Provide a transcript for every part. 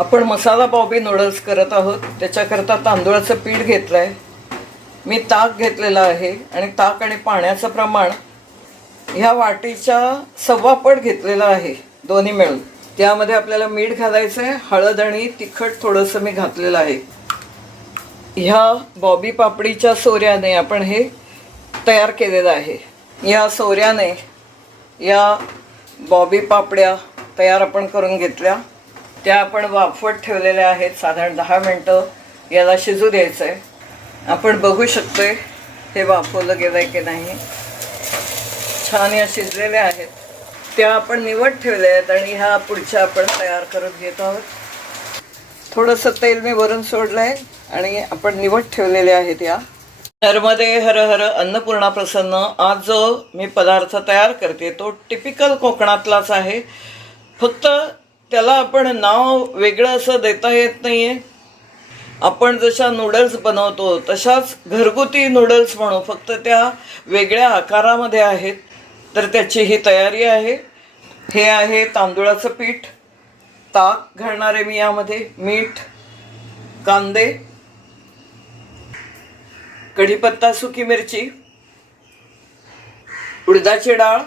आपण मसाला बॉबी नूडल्स करत आहोत. त्याच्याकरता तांदूळाचं पीठ घेतलं आहे मी ताक घेतलेलं आहे आणि ताक आणि पाण्याचं प्रमाण ह्या वाटीच्या सव्वापट घेतलेलं आहे दोन्ही मिळून. त्यामध्ये आपल्याला मीठ घालायचं आहे हळद आणि तिखट थोडंसं मी घातलेलं आहे. ह्या बॉबी पापडीच्या सोऱ्याने आपण हे तयार केलेलं आहे. या सोऱ्याने या बॉबी पापड्या तयार आपण करून घेतल्या. त्या आपण वाफवत ठेवलेल्या आहेत साधारण दहा मिनटं याला शिजू द्यायचं आहे आपण बघू शकतोय हे वाफवलं गेलं आहे की नाही. छान या शिजलेल्या आहेत. त्या आपण निवड ठेवल्या आहेत आणि ह्या पुढच्या आपण तयार करून घेत आहोत. थोडंसं तेल मी वरून सोडलं आहे आणि आपण निवड ठेवलेल्या आहेत या. नर्मदे हर हर अन्नपूर्णा प्रसन्न. आज जो मी पदार्थ तयार करते तो टिपिकल कोकणातलाच आहे. फक्त त्याला आपण नाव वेगळं असं देता येत नाही आहे आपण जशा नूडल्स बनवतो तशाच घरगुती नूडल्स म्हणू. फक्त त्या वेगळ्या आकारामध्ये आहेत. तर त्याची ही तयारी आहे. हे आहे तांदूळाचं पीठ. ताक घालणार आहे मी यामध्ये मीठ कांदे कढीपत्ता सुकी मिरची उडदाची डाळ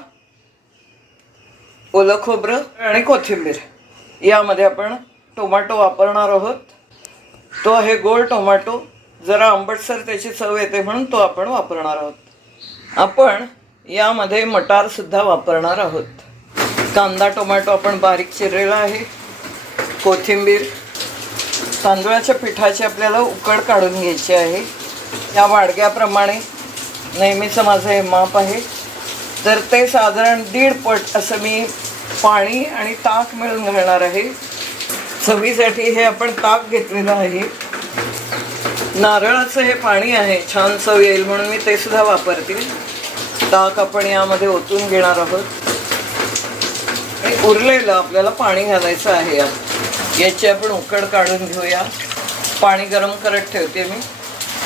ओलं खोबरं आणि कोथिंबीर. यामध्ये आपण टोमॅटो वापरणार आहोत. तो आहे गोल टोमॅटो जरा आंबटसर त्याची चव येते म्हणून तो आपण वापरणार आहोत. आपण यामध्ये मटारसुद्धा वापरणार आहोत. कांदा टोमॅटो आपण बारीक चिरलेला आहे. कोथिंबीर. तांदूळाच्या पिठाची आपल्याला उकड काढून घ्यायची आहे. या वाडग्याप्रमाणे नेहमीचं माझं हे माप आहे. तर ते साधारण दीड पट असं मी पाणी आणि ताक मिळून घालणार आहे. चवीसाठी हे आपण ताक घेतलेलं आहे. नारळाचं हे पाणी आहे. छान चव येईल म्हणून मी ते सुद्धा वापरते. ताक आपण यामध्ये ओतून घेणार आहोत. आणि उरलेलं आपल्याला पाणी घालायचं आहे यात. याची आपण उकड काढून घेऊया. पाणी गरम करत ठेवते मी.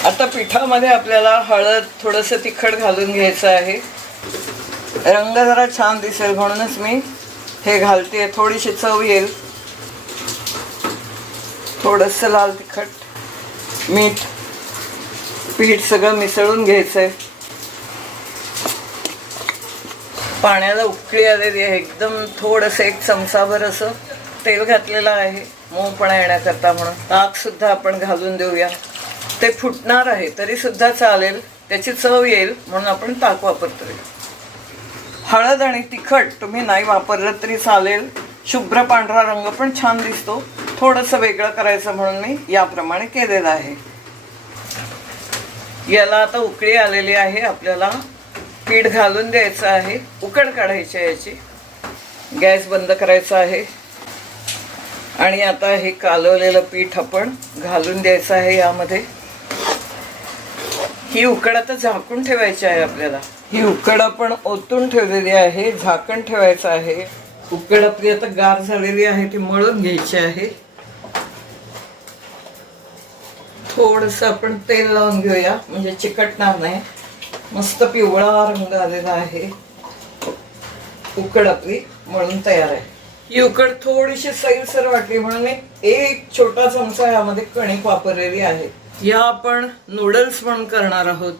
आता पिठामध्ये आपल्याला हळद थोडंसं तिखट घालून घ्यायचं आहे. रंग जरा छान दिसेल म्हणूनच मी हे घालते थोडीशी चव येईल. थोडंसं लाल तिखट मीठ पीठ सगळं मिसळून घ्यायचं आहे पाण्याला उकळी आलेली आहे एकदम थोडंसं एक चमचाभर असं तेल घातलेलं आहे मोपणा येण्याकरता म्हणून. ताक सुद्धा आपण घालून देऊया. ते फुटणार आहे तरी सुद्धा चालेल त्याची चव येईल म्हणून आपण ताक वापरतोय. हळद आणि तिखट तुम्ही नाही वापरलं तरी चालेल. शुभ्र पांढरा रंग पण छान दिसतो. थोडंसं वेगळं करायचं म्हणून मी याप्रमाणे केलेलं आहे. याला आता उकळी आलेली आहे. आपल्याला पीठ घालून द्यायचं आहे. उकड काढायची आहे याची. गॅस बंद करायचा आहे. आणि आता हे कालवलेलं पीठ आपण घालून द्यायचं आहे यामध्ये. ही उकड आता झाकून ठेवायची आहे आपल्याला. ही उकड आपण ओतून ठेवलेली आहे झाकण ठेवायचं आहे. उकड आपली आता गार झालेली आहे ती मळून घ्यायची आहे. थोडस आपण तेल लावून घेऊया म्हणजे चिकटणार नाही. मस्त पिवळा रंग आलेला आहे. उकड आपली मळून तयार आहे. ही उकड थोडीशी सैलसर वाटली म्हणून एक छोटा चमचा यामध्ये कणिक वापरलेली आहे. या आपण नूडल्स म्हणून करणार आहोत.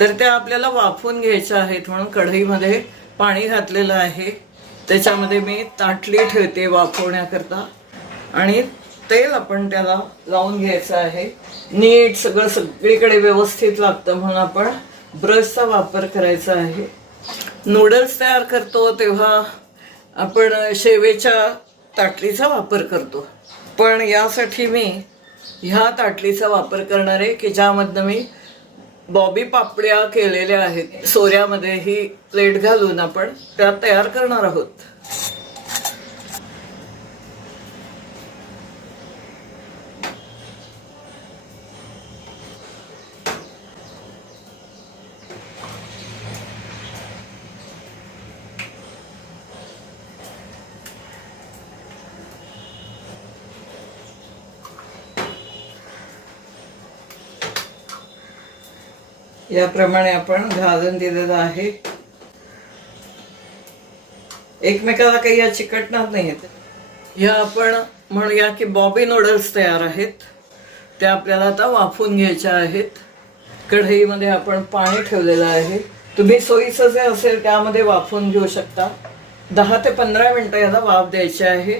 तर त्या आपल्याला वाफून घ्यायच्या आहेत म्हणून कढईमध्ये पाणी घातलेलं आहे. त्याच्यामध्ये मी ताटली ठेवते वाफवण्याकरता. आणि तेल आपण त्याला लावून घ्यायचं आहे. नीट सगळं सगळीकडे व्यवस्थित लागतं म्हणून आपण ब्रशचा वापर करायचा आहे. नूडल्स तयार करतो तेव्हा आपण शेवेच्या ताटलीचा वापर करतो. पण यासाठी मी ह्या ताटलीचा वापर करणार आहे की ज्यामधनं मी बॉबी पापड्या केलेल्या आहेत. सोऱ्यामध्ये ही प्लेट घालून आपण त्या तयार करणार आहोत. याप्रमाणे आपण घालून दिलेलं आहे. एकमेकाला काही या चिकटणार नाही या आपण म्हणूया की बॉबी नूडल्स तयार आहेत. त्या आपल्याला आता वाफवून घ्यायच्या आहेत. कढईमध्ये आपण पाणी ठेवलेलं आहे. तुम्ही सोयीचं जे असेल त्यामध्ये वाफवून घेऊ शकता. दहा ते पंधरा मिनटं याला वाफ द्यायची आहे.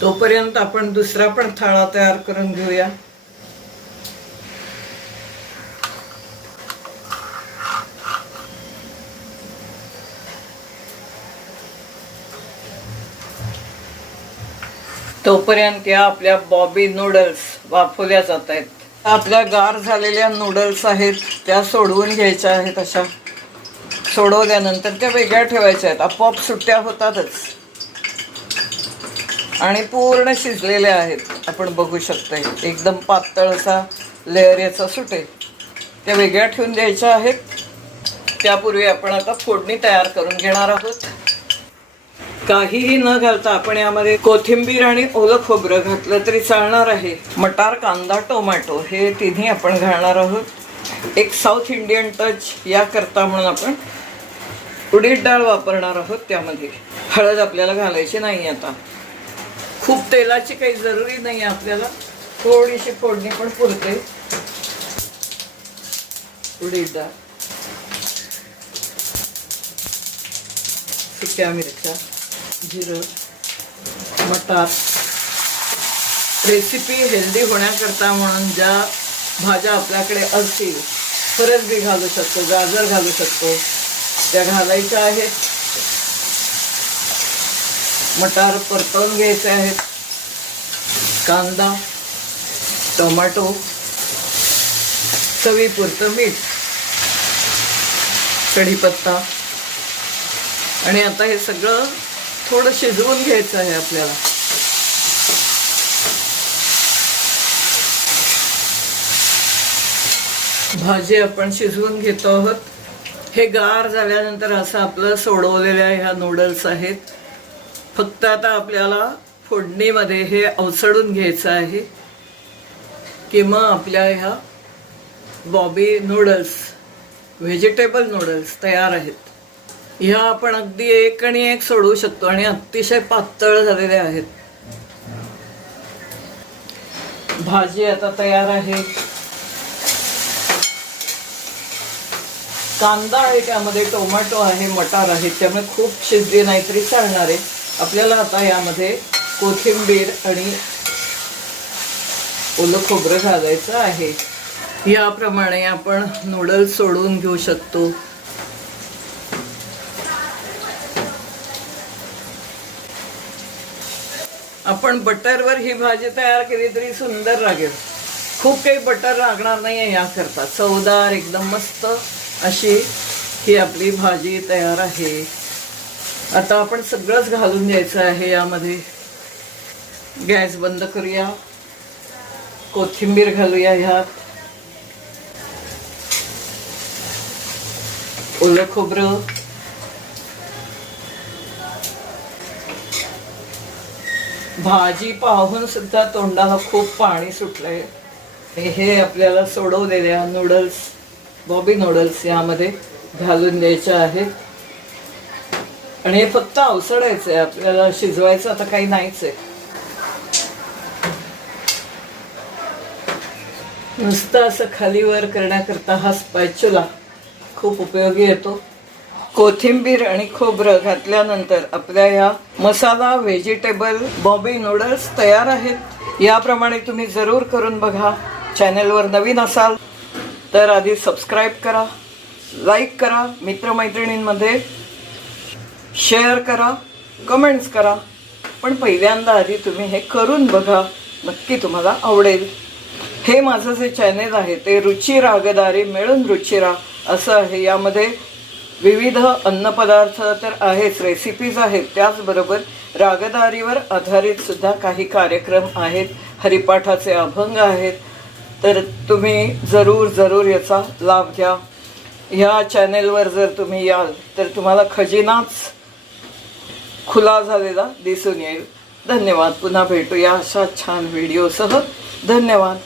तोपर्यंत आपण दुसरा पण थाळा तयार करून घेऊया. तोपर्यंत या आपल्या बॉबी नूडल्स वाफवल्या जात आहेत. आपल्या गार झालेल्या नूडल्स आहेत त्या सोडवून घ्यायच्या आहेत अशा. सोडवल्यानंतर त्या वेगळ्या ठेवायच्या आहेत. आपोआप सुट्ट्या होतातच. आणि पूर्ण शिजलेल्या आहेत. आपण बघू शकतो एकदम पातळ असा लेअर याचा सुटेल त्या वेगळ्या ठेवून द्यायच्या आहेत. त्यापूर्वी आपण आता फोडणी तयार करून घेणार आहोत. काहीही न घालता आपण यामध्ये कोथिंबीर आणि ओलं खोबरं घातलं तरी चालणार आहे. मटार कांदा टोमॅटो हे तिन्ही आपण घालणार आहोत. एक साऊथ इंडियन टच याकरता म्हणून आपण उडीद डाळ वापरणार आहोत त्यामध्ये. हळद आपल्याला घालायची नाही आता. खूप तेलाची काही जरुरी नाही आहे आपल्याला. थोडीशी फोडणी पण पुरते. उडीद डाळ. सुक्या मिरच्या. जिरं मटार. रेसिपी हेल्दी होण्याकरता म्हणून ज्या भाज्या आपल्याकडे असतील फरस बी घालू शकतो गाजर घालू शकतो. त्या घालायच्या आहेत. मटार परतवून घ्यायचे आहेत. कांदा टोमॅटो चवीपुरतं मीठ कढीपत्ता. आणि आता हे सगळं थोडं शिजवून घ्यायचं आहे आपल्याला. भाजी आपण शिजवून घेतो आहोत. हे गार झाल्यानंतर असं आपलं सोडवलेल्या ह्या नूडल्स आहेत. फक्त आता आपल्याला फोडणीमध्ये हे अवसडून घ्यायचं आहे. किंवा मग आपल्या ह्या बॉबी नूडल्स व्हेजिटेबल नूडल्स तयार आहेत. ह्या आपण अगदी एक आणि एक सोडवू शकतो आणि अतिशय पातळ झालेले आहेत. भाजी आता तयार आहे. कांदा आहे त्यामध्ये टोमॅटो आहे मटार आहे त्यामुळे खूप शिजली नाही तरी चालणार आहे. आपल्याला आता यामध्ये कोथिंबीर आणि ओलं खोबरं घालायचं आहे. याप्रमाणे आपण नूडल्स सोडून घेऊ शकतो. आपण बटरवर ही भाजी तयार केली तरी सुंदर लागेल. खूप काही बटर लागणार नाही आहे याकरता. चवदार एकदम मस्त अशी ही आपली भाजी तयार आहे. आता आपण सगळंच घालून द्यायचं आहे यामध्ये. गॅस बंद करूया. कोथिंबीर घालूया ह्यात. ओलं खोबरं. भाजी पाहून सुद्धा तोंडाला खूप पाणी सुटलंय. हे आपल्याला सोडवलेल्या नूडल्स बॉबी नूडल्स यामध्ये घालून द्यायच्या आहेत आणि हे फक्त अवसडायचं आहे आपल्याला शिजवायचं आता काही नाहीच आहे. नुसतं असं खालीवर करण्याकरता हा स्पॅच्युला खूप उपयोगी येतो. कोथिंबीर आणि खोबरं घातल्यानंतर आपल्या या मसाला व्हेजिटेबल बॉबी नूडल्स तयार आहेत. याप्रमाणे तुम्ही जरूर करून बघा. चॅनलवर नवीन असाल तर आधी सबस्क्राईब करा लाईक करा मित्रमैत्रिणींमध्ये शेअर करा कमेंट्स करा. पण पहिल्यांदा आधी तुम्ही हे करून बघा. नक्की तुम्हाला आवडेल. हे माझं जे चॅनेल आहे ते रुची रागदारी मिळून रुचिरा असं आहे. यामध्ये विविध अन्नपदार्थ तर आहेच रेसिपीज आहेत. त्याचबरोबर रागदारीवर आधारित सुद्धा काही कार्यक्रम आहेत. हरिपाठाचे अभंग आहेत. तर तुम्ही जरूर जरूर याचा लाभ घ्या. ह्या चॅनेलवर जर तुम्ही याल तर तुम्हाला खजिनाच खुला झालेला दिसून येईल. धन्यवाद. पुन्हा भेटूया अशा छान व्हिडिओसह धन्यवाद.